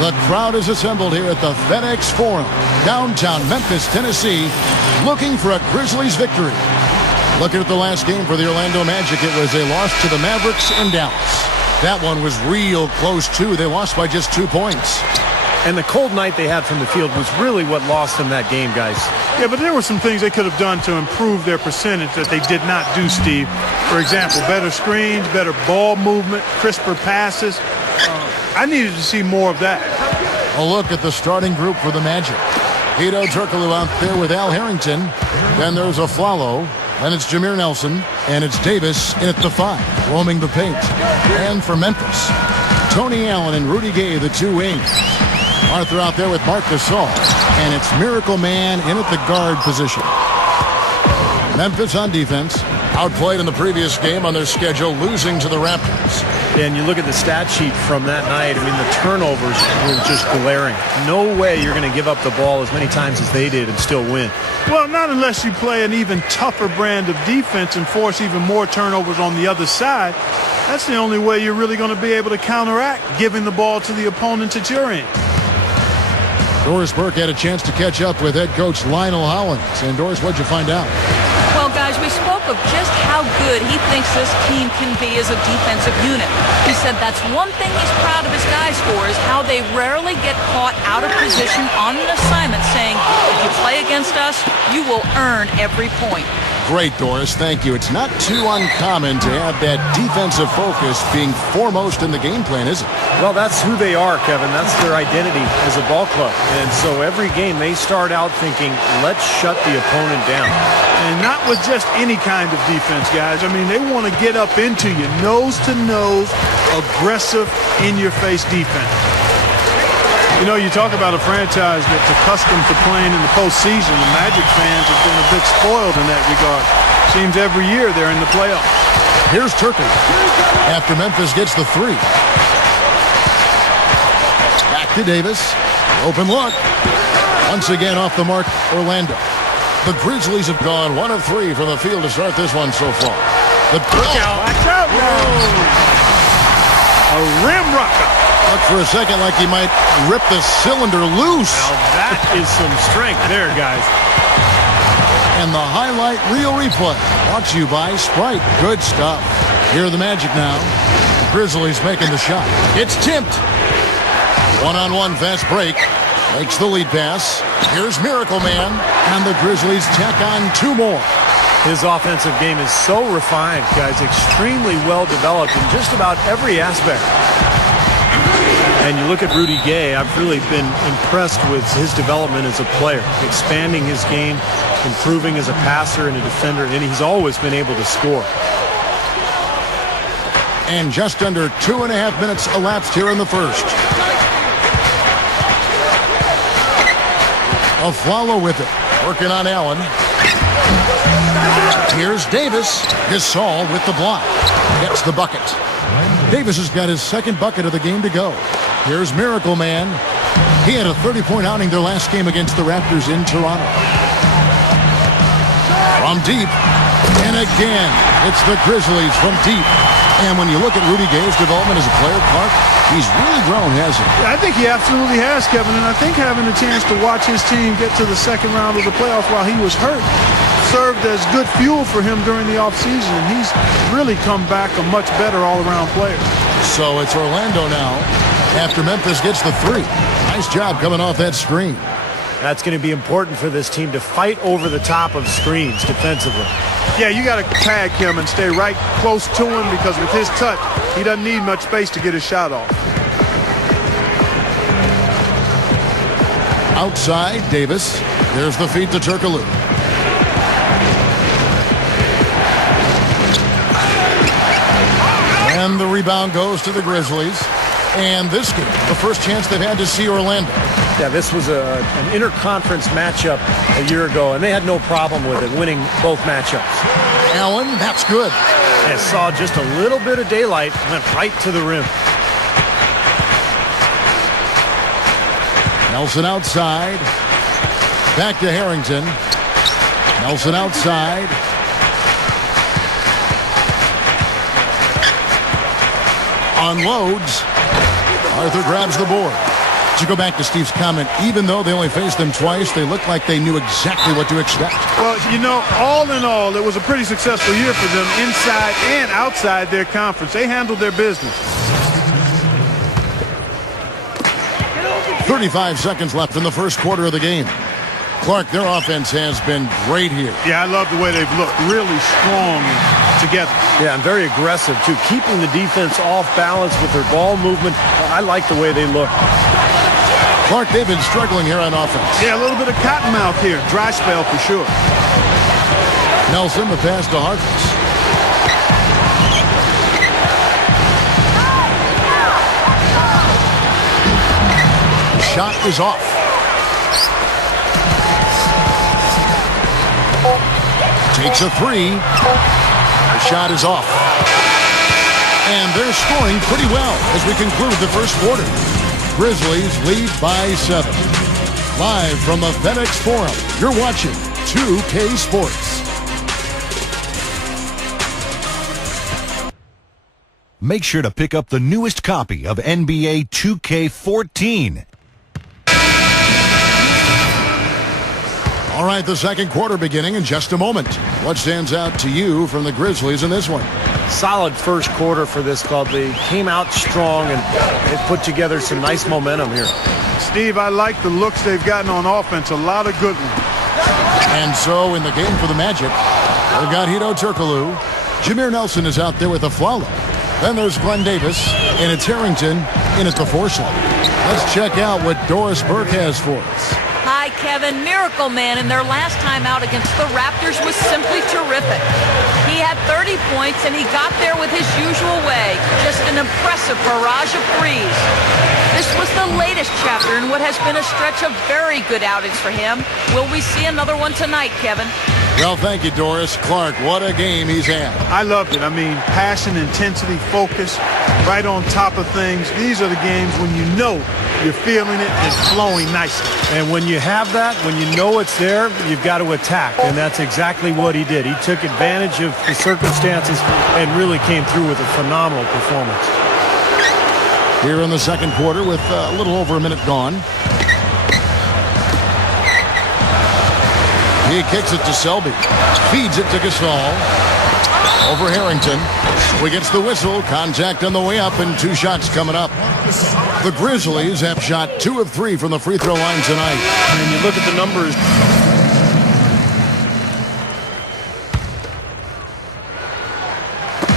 The crowd is assembled here at the FedEx Forum, downtown Memphis, Tennessee, looking for a Grizzlies victory. Looking at the last game for the Orlando Magic, it was a loss to the Mavericks in Dallas. That one was real close, too. They lost by just 2 points. And the cold night they had from the field was really what lost them that game, guys. Yeah, but there were some things they could have done to improve their percentage that they did not do, Steve. For example, better screens, better ball movement, crisper passes. I needed to see more of that. A look at the starting group for the Magic. Hedo Turkoglu out there with Al Harrington. Then there's Aflalo. Then it's Jameer Nelson. And it's Davis in at the 5, roaming the paint. And for Memphis, Tony Allen and Rudy Gay, the 2 wings. Arthur out there with Marc Gasol. And it's Miracle Man in at the guard position. Memphis on defense. Outplayed in the previous game on their schedule, losing to the Raptors. And you look at the stat sheet from that night. I mean, the turnovers were just glaring. No way you're going to give up the ball as many times as they did and still win. Well, not unless you play an even tougher brand of defense and force even more turnovers on the other side. That's the only way you're really going to be able to counteract giving the ball to the opponent at your end. Doris Burke had a chance to catch up with head coach Lionel Hollins. And Doris, what'd you find out? Well, guys, we spoke of just how good he thinks this team can be as a defensive unit. He said that's one thing he's proud of his guys for is how they rarely get caught out of position on an assignment, saying, if you play against us, you will earn every point. Great, Doris. Thank you. It's not too uncommon to have that defensive focus being foremost in the game plan, is it? Well, that's who they are, Kevin. That's their identity as a ball club. And so every game they start out thinking, let's shut the opponent down. And not with just any kind of defense, guys. I mean, they want to get up into you, nose-to-nose, aggressive, in-your-face defense. You know, you talk about a franchise that's accustomed to playing in the postseason. The Magic fans have been a bit spoiled in that regard. Seems every year they're in the playoffs. Here's Turkey after Memphis gets the 3. Back to Davis. Open look. Once again off the mark, Orlando. The Grizzlies have gone 1 of 3 from the field to start this one so far. Watch out. A rim rocker. Looked for a second like he might rip the cylinder loose. Now that is some strength there, guys. And the highlight reel replay brought to you by Sprite. Good stuff. Here are the Magic now. Grizzlies making the shot. It's tipped. One-on-one fast break. Makes the lead pass. Here's Miracle Man. And the Grizzlies tack on 2 more. His offensive game is so refined, guys. Extremely well developed in just about every aspect. And you look at Rudy Gay, I've really been impressed with his development as a player, expanding his game, improving as a passer and a defender, and he's always been able to score. And just under 2.5 minutes elapsed here in the first. Aflalo with it, working on Allen. Here's Davis. Gasol with the block. Gets the bucket. Davis has got his 2nd bucket of the game to go. Here's Miracle Man. He had a 30-point outing their last game against the Raptors in Toronto. From deep. And again, it's the Grizzlies from deep. And when you look at Rudy Gay's development as a player, Clark, he's really grown, hasn't he? I think he absolutely has, Kevin. And I think having a chance to watch his team get to the 2nd round of the playoffs while he was hurt served as good fuel for him during the offseason. And he's really come back a much better all-around player. So it's Orlando now after Memphis gets the 3. Nice job coming off that screen. That's going to be important for this team to fight over the top of screens defensively. Yeah, you got to tag him and stay right close to him because with his touch, he doesn't need much space to get his shot off. Outside, Davis. There's the feed to Turkoglu. And the rebound goes to the Grizzlies. And this game, the first chance they've had to see Orlando. Yeah, this was an interconference matchup a year ago, and they had no problem with it, winning both matchups. Allen, that's good. And saw just a little bit of daylight, went right to the rim. Nelson outside. Back to Harrington. Nelson outside. Unloads. Arthur grabs the board. To go back to Steve's comment, even though they only faced them twice, they looked like they knew exactly what to expect. Well, you know, all in all, it was a pretty successful year for them inside and outside their conference. They handled their business. 35 seconds left in the first quarter of the game. Clark, their offense has been great here. Yeah, I love the way they've looked. Really strong together. Yeah, and very aggressive, too. Keeping the defense off balance with their ball movement. I like the way they look. Clark, they've been struggling here on offense. Yeah, a little bit of cottonmouth here. Dry spell for sure. Nelson, the pass to Harkless. Shot is off. Takes a three. The shot is off. And they're scoring pretty well as we conclude the first quarter. Grizzlies lead by 7. Live from the FedEx Forum, you're watching 2K Sports. Make sure to pick up the newest copy of NBA 2K14. All right, the second quarter beginning in just a moment. What stands out to you from the Grizzlies in this one? Solid first quarter for this club. They came out strong and they put together some nice momentum here. Steve, I like the looks they've gotten on offense. A lot of good ones. And so in the game for the Magic, they've got Hedo Turkoglu. Jameer Nelson is out there with a Flalo. Then there's Glenn Davis, and it's Harrington in at the 4 slot. Let's check out what Doris Burke has for us. Hi, Kevin. Miracle Man in their last time out against the Raptors was simply terrific. He had 30 points, and he got there with his usual way. Just an impressive barrage of threes. This was the latest chapter in what has been a stretch of very good outings for him. Will we see another one tonight, Kevin? Well, thank you, Doris. Clark, what a game he's had. I loved it. I mean, passion, intensity, focus, right on top of things. These are the games when you know you're feeling it and flowing nicely. And when you have that, when you know it's there, you've got to attack. And that's exactly what he did. He took advantage of the circumstances and really came through with a phenomenal performance. Here in the second quarter with a little over a minute gone. He kicks it to Selby. Feeds it to Gasol. Over Harrington. He gets the whistle. Contact on the way up and 2 shots coming up. The Grizzlies have shot 2 of 3 from the free throw line tonight. And you look at the numbers.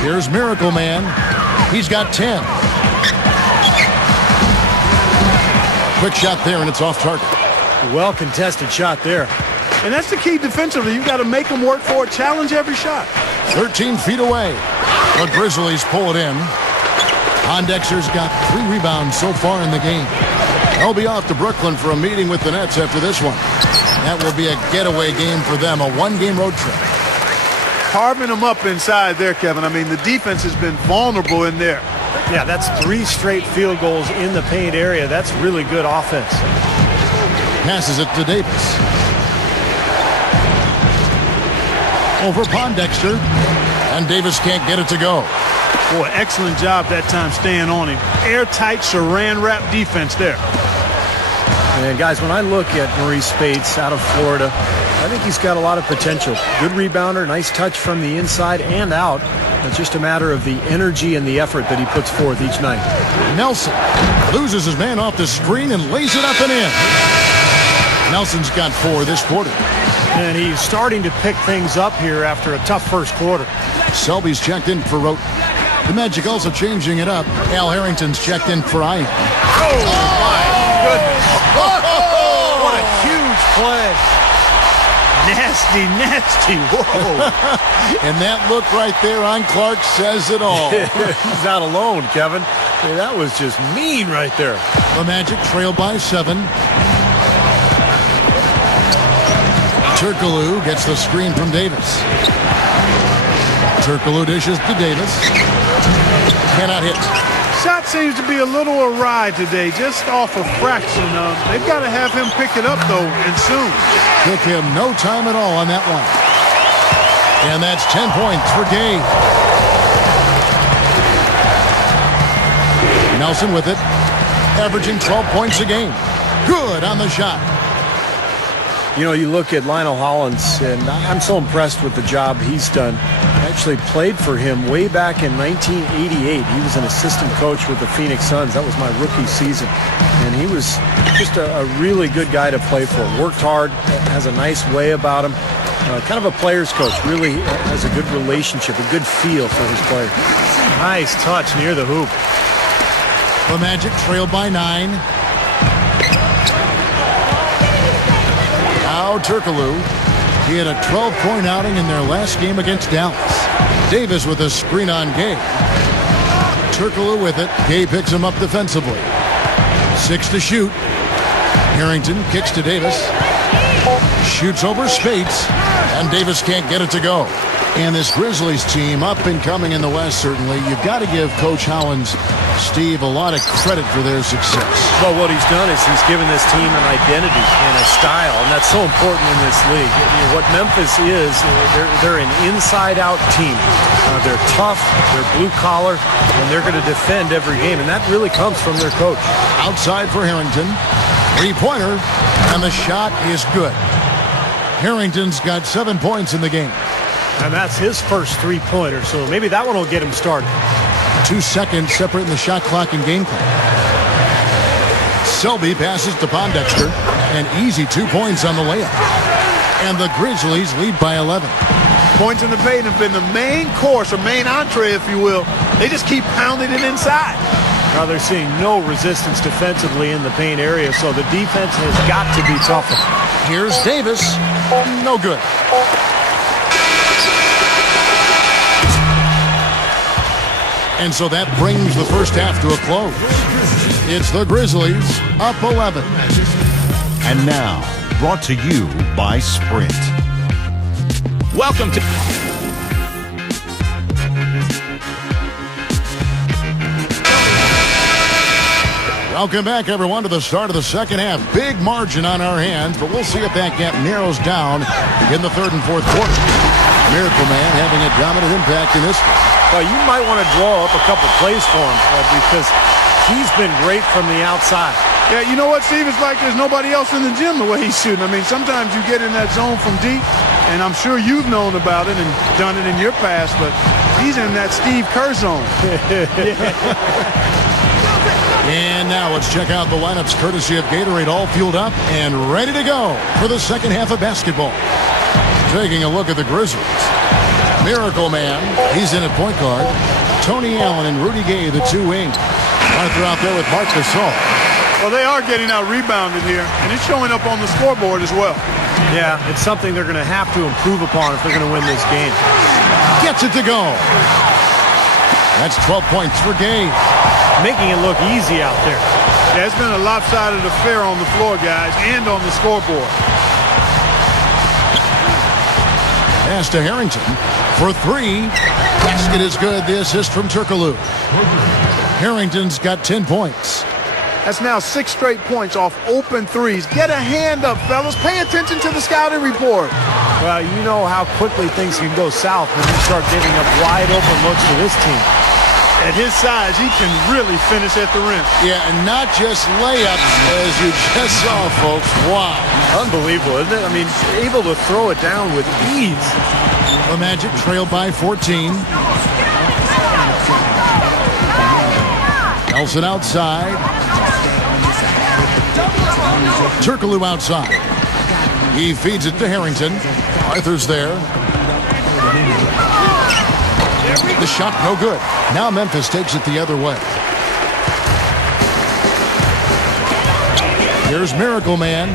Here's Miracle Man. He's got 10. Quick shot there, and it's off target. Well contested shot there. And that's the key defensively. You've got to make them work for it. Challenge every shot. 13 feet away. The Grizzlies pull it in. Pondexter's got 3 rebounds so far in the game. They'll be off to Brooklyn for a meeting with the Nets after this one. That will be a getaway game for them, a 1-game road trip. Carving them up inside there, Kevin. I mean, the defense has been vulnerable in there. Yeah, that's 3 straight field goals in the paint area. That's really good offense. Passes it to Davis. Over Pondexter. And Davis can't get it to go. Boy, excellent job that time staying on him. Airtight saran wrap defense there. And guys, when I look at Maurice Spates out of Florida, I think he's got a lot of potential. Good rebounder, nice touch from the inside and out. It's just a matter of the energy and the effort that he puts forth each night. Nelson loses his man off the screen and lays it up and in. Nelson's got 4 this quarter. And he's starting to pick things up here after a tough first quarter. Selby's checked in for Roten. The Magic also changing it up. Al Harrington's checked in for Ian. Oh, my goodness. Oh, what a huge play. Nasty, nasty. Whoa. And that look right there on Clark says it all. He's not alone, Kevin. Hey, that was just mean right there. The Magic trail by 7. Turkoglu gets the screen from Davis. Turkoglu dishes to Davis. Cannot hit. Shot seems to be a little awry today, just off a fraction. They've got to have him pick it up, though, and soon. Took him no time at all on that one. And that's 10 points for Gay. Nelson with it. averaging 12 points a game. Good on the shot. You know, you look at Lionel Hollins, and I'm so impressed with the job he's done. I actually played for him way back in 1988. He was an assistant coach with the Phoenix Suns. That was my rookie season. And he was just a really good guy to play for. Worked hard, has a nice way about him. Kind of a player's coach. Really has a good relationship, a good feel for his players. Nice touch near the hoop. The Magic trailed by 9. Now Turkoglu. He had a 12-point outing in their last game against Dallas. Davis with a screen on Gay. Turkoglu with it. Gay picks him up defensively. 6 to shoot. Harrington kicks to Davis. Shoots over Spates. And Davis can't get it to go. And this Grizzlies team, up and coming in the West, certainly. You've got to give Coach Hollins, Steve, a lot of credit for their success. Well, what he's done is he's given this team an identity and a style, and that's so important in this league. You know, what Memphis is, they're an inside-out team. They're tough, they're blue-collar, and they're going to defend every game, and that really comes from their coach. Outside for Harrington. Three-pointer, and the shot is good. Harrington's got 7 points in the game. And that's his first three-pointer, so maybe that one will get him started. 2 seconds separating the shot clock and game clock. Selby passes to Pondexter. An easy 2 points on the layup. And the Grizzlies lead by 11. Points in the paint have been the main course, or main entree, if you will. They just keep pounding it inside. Now they're seeing no resistance defensively in the paint area, so the defense has got to be tougher. Here's Davis. No good. And so that brings the first half to a close. It's the Grizzlies up 11. And now, brought to you by Sprint. Welcome to... Welcome back, everyone, to the start of the second half. Big margin on our hands, but we'll see if that gap narrows down in the third and fourth quarter. Miracle Man having a dominant impact in this one. Well, you might want to draw up a couple plays for him because he's been great from the outside. Yeah, you know what, Steve? It's like there's nobody else in the gym the way he's shooting. I mean, sometimes you get in that zone from deep, and I'm sure you've known about it and done it in your past, but he's in that Steve Kerr zone. And now let's check out the lineups courtesy of Gatorade, all fueled up and ready to go for the second half of basketball. Taking a look at the Grizzlies. Miracle Man, he's in at point guard. Tony Allen and Rudy Gay, the two wings. Arthur out there with Mark Gasol. Well, they are getting out rebounded here, and it's showing up on the scoreboard as well. Yeah, it's something they're going to have to improve upon if they're going to win this game. Gets it to go. That's 12 points for Gay. Making it look easy out there. Yeah, it's been a lopsided affair on the floor, guys, and on the scoreboard. Pass to Harrington for 3. Basket is good. The assist from Turkoglu. Harrington's got 10 points. That's now 6 straight points off open threes. Get a hand up, fellas. Pay attention to the scouting report. Well, you know how quickly things can go south when you start giving up wide open looks to this team. At his size, he can really finish at the rim. Yeah, and not just layups, as you just saw, folks. Wow. Unbelievable, isn't it? I mean, able to throw it down with ease. The Magic trailed by 14. Nelson outside. Turkoglu outside. He feeds it to Harrington. Arthur's there. The shot no good. Now Memphis takes it the other way. Here's Miracle Man.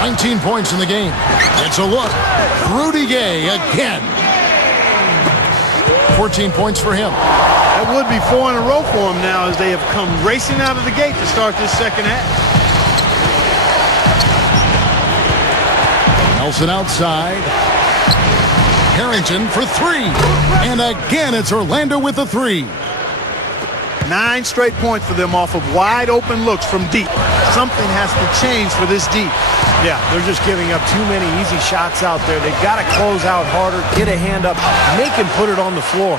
19 points in the game. It's a look. Rudy Gay again. 14 points for him. That would be 4 in a row for him now as they have come racing out of the gate to start this second half. Nelson outside. Harrington for 3. And again, it's Orlando with a 3. 9 straight points for them off of wide open looks from deep. Something has to change for this deep. Yeah, they're just giving up too many easy shots out there. They've got to close out harder, get a hand up, make him put it on the floor.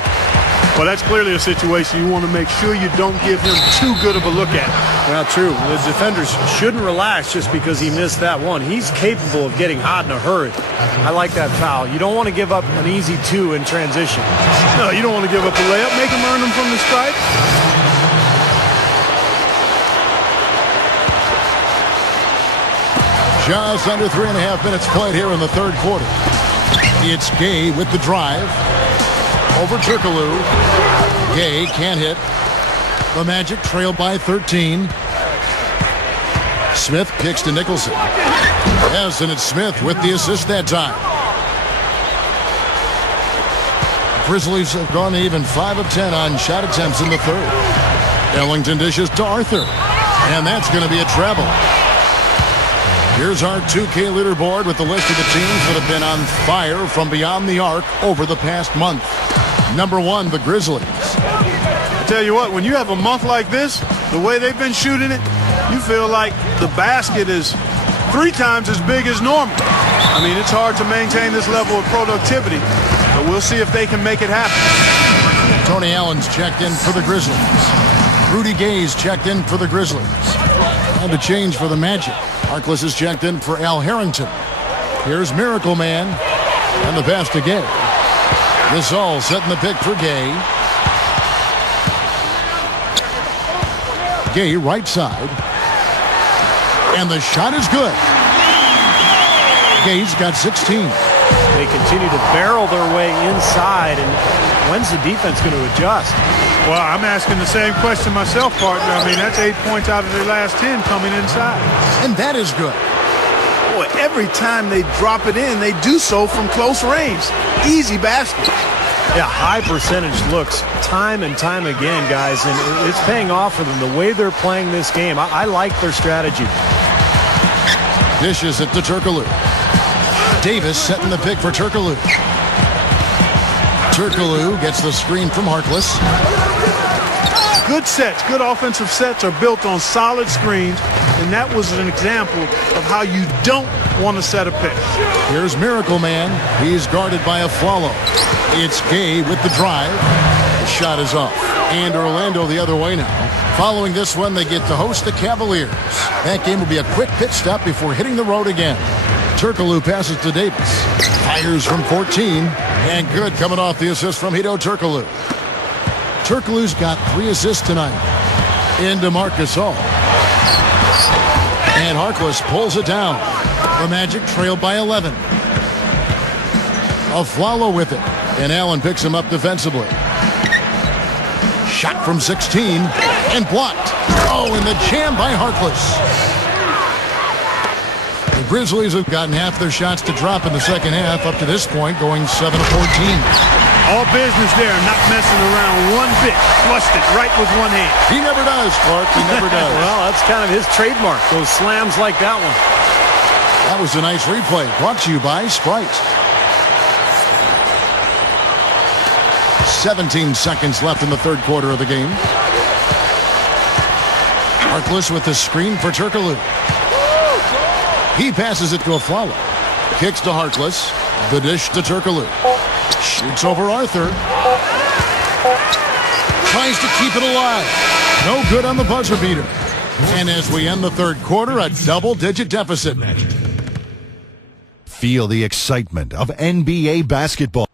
Well, that's clearly a situation you want to make sure you don't give him too good of a look at. Well, true. The defenders shouldn't relax just because he missed that one. He's capable of getting hot in a hurry. I like that foul. You don't want to give up an easy 2 in transition. No, you don't want to give up a layup. Make him earn them from the stripe. Just under 3.5 minutes played here in the third quarter. It's Gay with the drive. Over Turkoglu. Gay can't hit. The Magic trail by 13. Smith kicks to Nicholson. Yes, and it's Smith with the assist that time. Grizzlies have gone even 5 of 10 on shot attempts in the third. Ellington dishes to Arthur. And that's going to be a treble. Here's our 2K leaderboard with the list of the teams that have been on fire from beyond the arc over the past month. Number 1, the Grizzlies. I tell you what, when you have a month like this, the way they've been shooting it, you feel like the basket is 3 times as big as normal. I mean, it's hard to maintain this level of productivity, but we'll see if they can make it happen. Tony Allen's checked in for the Grizzlies. Rudy Gay's checked in for the Grizzlies. And a change for the Magic. Harkless is checked in for Al Harrington. Here's Miracle Man. And the pass to Gay. This all setting the pick for Gay. Gay right side. And the shot is good. Gay's got 16. They continue to barrel their way inside, and when's the defense going to adjust? Well, I'm asking the same question myself, partner. I mean, that's 8 points out of their last 10 coming inside. And that is good. Boy, every time they drop it in, they do so from close range. Easy basket. Yeah, high percentage looks time and time again, guys, and it's paying off for them the way they're playing this game. I like their strategy. Dishes it to Turkoglu. Davis setting the pick for Turkoglu. Turkoglu gets the screen from Harkless. Good sets, good offensive sets are built on solid screens, and that was an example of how you don't want to set a pick. Here's Miracle Man. He's guarded by a follow. It's Gay with the drive. The shot is off. And Orlando the other way now. Following this one, they get to host the Cavaliers. That game will be a quick pit stop before hitting the road again. Turkoglu passes to Davis. Fires from 14. And good coming off the assist from Hedo Turkoglu. Turkoglu's got 3 assists tonight. Into Marcus All. And Harkless pulls it down. The Magic trail by 11. Aflalo with it. And Allen picks him up defensively. Shot from 16. And blocked. Oh, and the jam by Harkless. The Grizzlies have gotten half their shots to drop in the second half up to this point, going 7 of 14. All business there, not messing around one bit. Flushed it right with one hand. He never does, Clark. He never does. Well, that's kind of his trademark, those slams like that one. That was a nice replay. Brought to you by Sprite. 17 seconds left in the third quarter of the game. Harkless with the screen for Turkoglu. He passes it to Aflalo. Kicks to Harkless. The dish to Turkoglu. Shoots over Arthur. Tries to keep it alive. No good on the buzzer beater. And as we end the third quarter, a double-digit deficit. Feel the excitement of NBA basketball.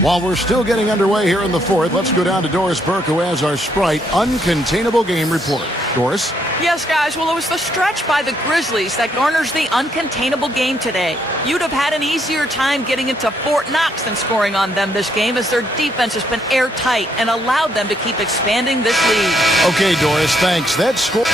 While we're still getting underway here in the fourth, let's go down to Doris Burke, who has our Sprite Uncontainable Game Report. Doris? Yes, guys. Well, it was the stretch by the Grizzlies that garners the uncontainable game today. You'd have had an easier time getting into Fort Knox than scoring on them this game, as their defense has been airtight and allowed them to keep expanding this lead. Okay, Doris, thanks. That score...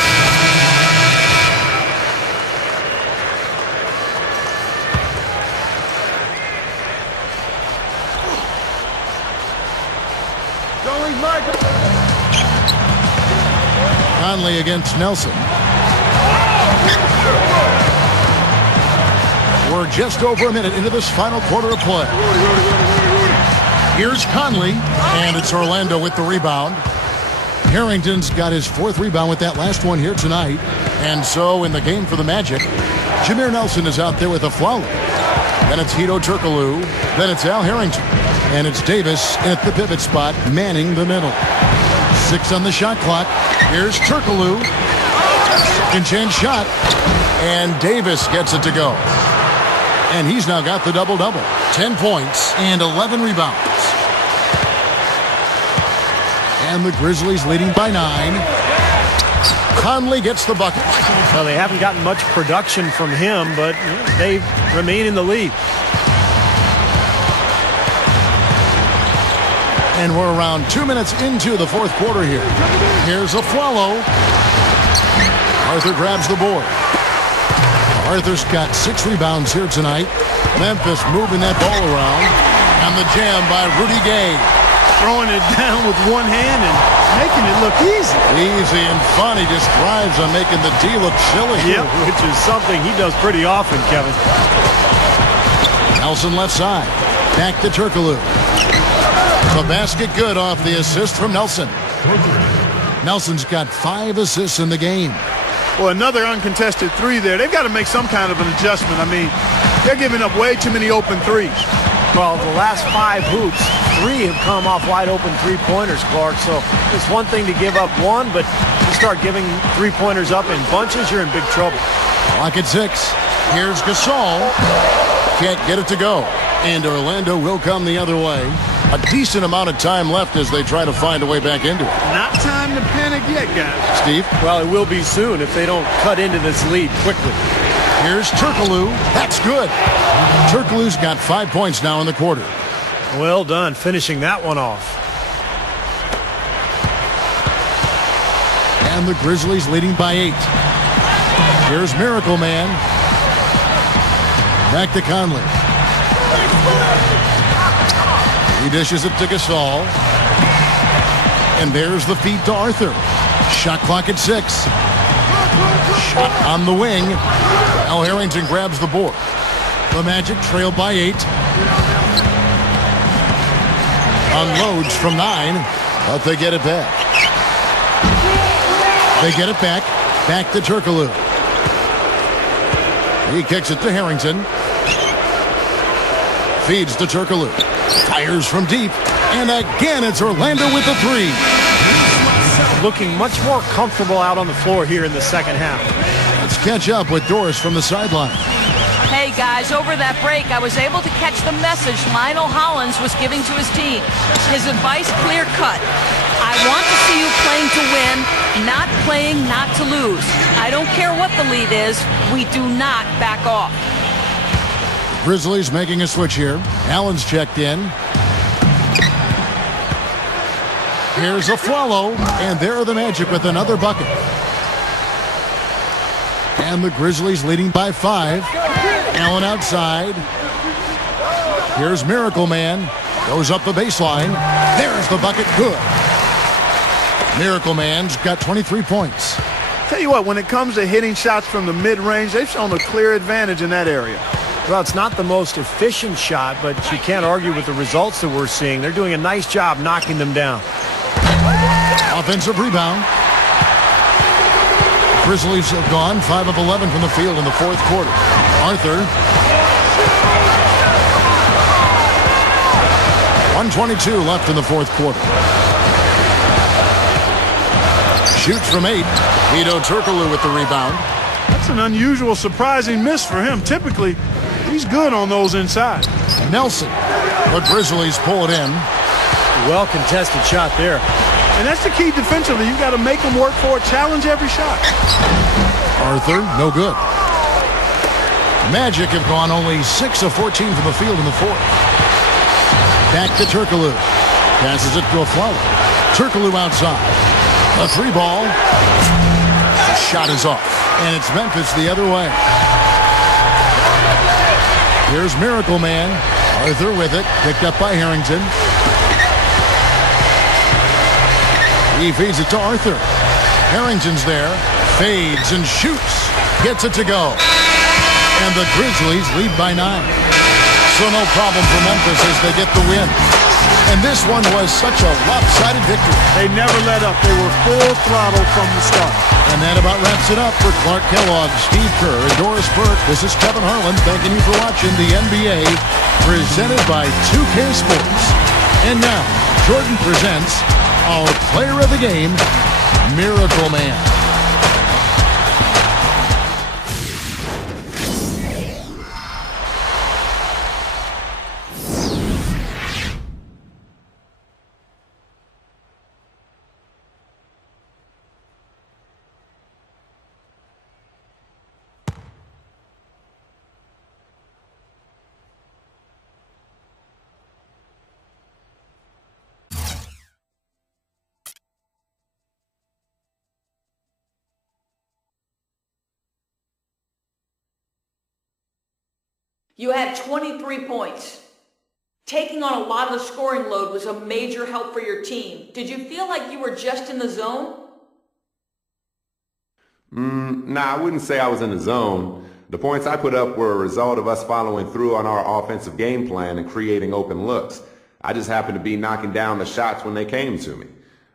Conley against Nelson. We're just over a minute into this final quarter of play. Here's Conley, and it's Orlando with the rebound. Harrington's got his 4th rebound with that last one here tonight. And so in the game for the Magic, Jameer Nelson is out there with a Aflalo. Then it's Hedo Turkoglu. Then it's Al Harrington. And it's Davis at the pivot spot, manning the middle. 6 on the shot clock. Here's Turkoglu. Second chance shot. And Davis gets it to go. And he's now got the double-double. 10 points and 11 rebounds. And the Grizzlies leading by 9. Conley gets the bucket. Well, they haven't gotten much production from him, but they remain in the lead. And we're around 2 minutes into the fourth quarter here. Here's a Flalo. Arthur grabs the board. Arthur's got 6 rebounds here tonight. Memphis moving that ball around. And the jam by Rudy Gay. Throwing it down with one hand and making it look easy. Easy and fun. He just thrives on making the D look silly. Yep, which is something he does pretty often, Kevin. Nelson left side. Back to Turkoglu. The basket good off the assist from Nelson. Nelson's got 5 assists in the game. Well, another uncontested 3 there. They've got to make some kind of an adjustment. I mean, they're giving up way too many open 3s. Well, the last 5 hoops, 3 have come off wide open 3-pointers, Clark. So it's one thing to give up 1, but you start giving 3-pointers up in bunches, you're in big trouble. Clock at 6. Here's Gasol. Can't get it to go. And Orlando will come the other way. A decent amount of time left as they try to find a way back into it. Not time to panic yet, guys. Steve? Well, it will be soon if they don't cut into this lead quickly. Here's Turkoglu. That's good. Turkoglu's got 5 points now in the quarter. Well done finishing that one off. And the Grizzlies leading by 8. Here's Miracle Man. Back to Conley. He dishes it to Gasol. And there's the feed to Arthur. Shot clock at 6. Shot on the wing. Al Harrington grabs the board. The Magic trail by 8. Unloads from 9, but they get it back. They get it back. Back to Turkoglu. He kicks it to Harrington. Feeds to Turkoglu. Fires from deep. And again, it's Orlando with the 3. Looking much more comfortable out on the floor here in the second half. Let's catch up with Doris from the sideline. Hey, guys, over that break, I was able to catch the message Lionel Hollins was giving to his team. His advice, clear cut. I want to see you playing to win, not playing not to lose. I don't care what the lead is. We do not back off. Grizzlies making a switch here. Allen's checked in. Here's a Flalo, and there are the Magic with another bucket. And the Grizzlies leading by 5. Allen outside. Here's Miracle Man. Goes up the baseline. There's the bucket. Good. Miracle Man's got 23 points. Tell you what, when it comes to hitting shots from the mid-range, they've shown a clear advantage in that area. Well, it's not the most efficient shot, but you can't argue with the results that we're seeing. They're doing a nice job knocking them down. Offensive rebound. Grizzlies have gone 5 of 11 from the field in the fourth quarter. Arthur. 1:22 left in the fourth quarter. Shoots from 8. Hedo Turkoglu with the rebound. That's an unusual, surprising miss for him. Typically, he's good on those inside. Nelson. The Grizzlies pull it in. Well contested shot there. And that's the key defensively. You've got to make them work for it, challenge every shot. Arthur, no good. Magic have gone only 6 of 14 from the field in the fourth. Back to Turkoglu. Passes it to a Flalo. Turkoglu outside. A 3 ball. The shot is off. And it's Memphis the other way. Here's Miracle Man. Arthur with it. Picked up by Harrington. He feeds it to Arthur. Harrington's there. Fades and shoots. Gets it to go. And the Grizzlies lead by 9. So no problem for Memphis as they get the win. And this one was such a lopsided victory. They never let up. They were full throttle from the start. And that about wraps it up for Clark Kellogg, Steve Kerr, and Doris Burke. This is Kevin Harlan thanking you for watching the NBA presented by 2K Sports. And now, Jordan presents our player of the game, Miracle Man. You had 23 points. Taking on a lot of the scoring load was a major help for your team. Did you feel like you were just in the zone? Nah, I wouldn't say I was in the zone. The points I put up were a result of us following through on our offensive game plan and creating open looks. I just happened to be knocking down the shots when they came to me.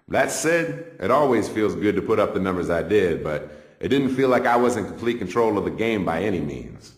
That said, it always feels good to put up the numbers I did, but it didn't feel like I was in complete control of the game by any means.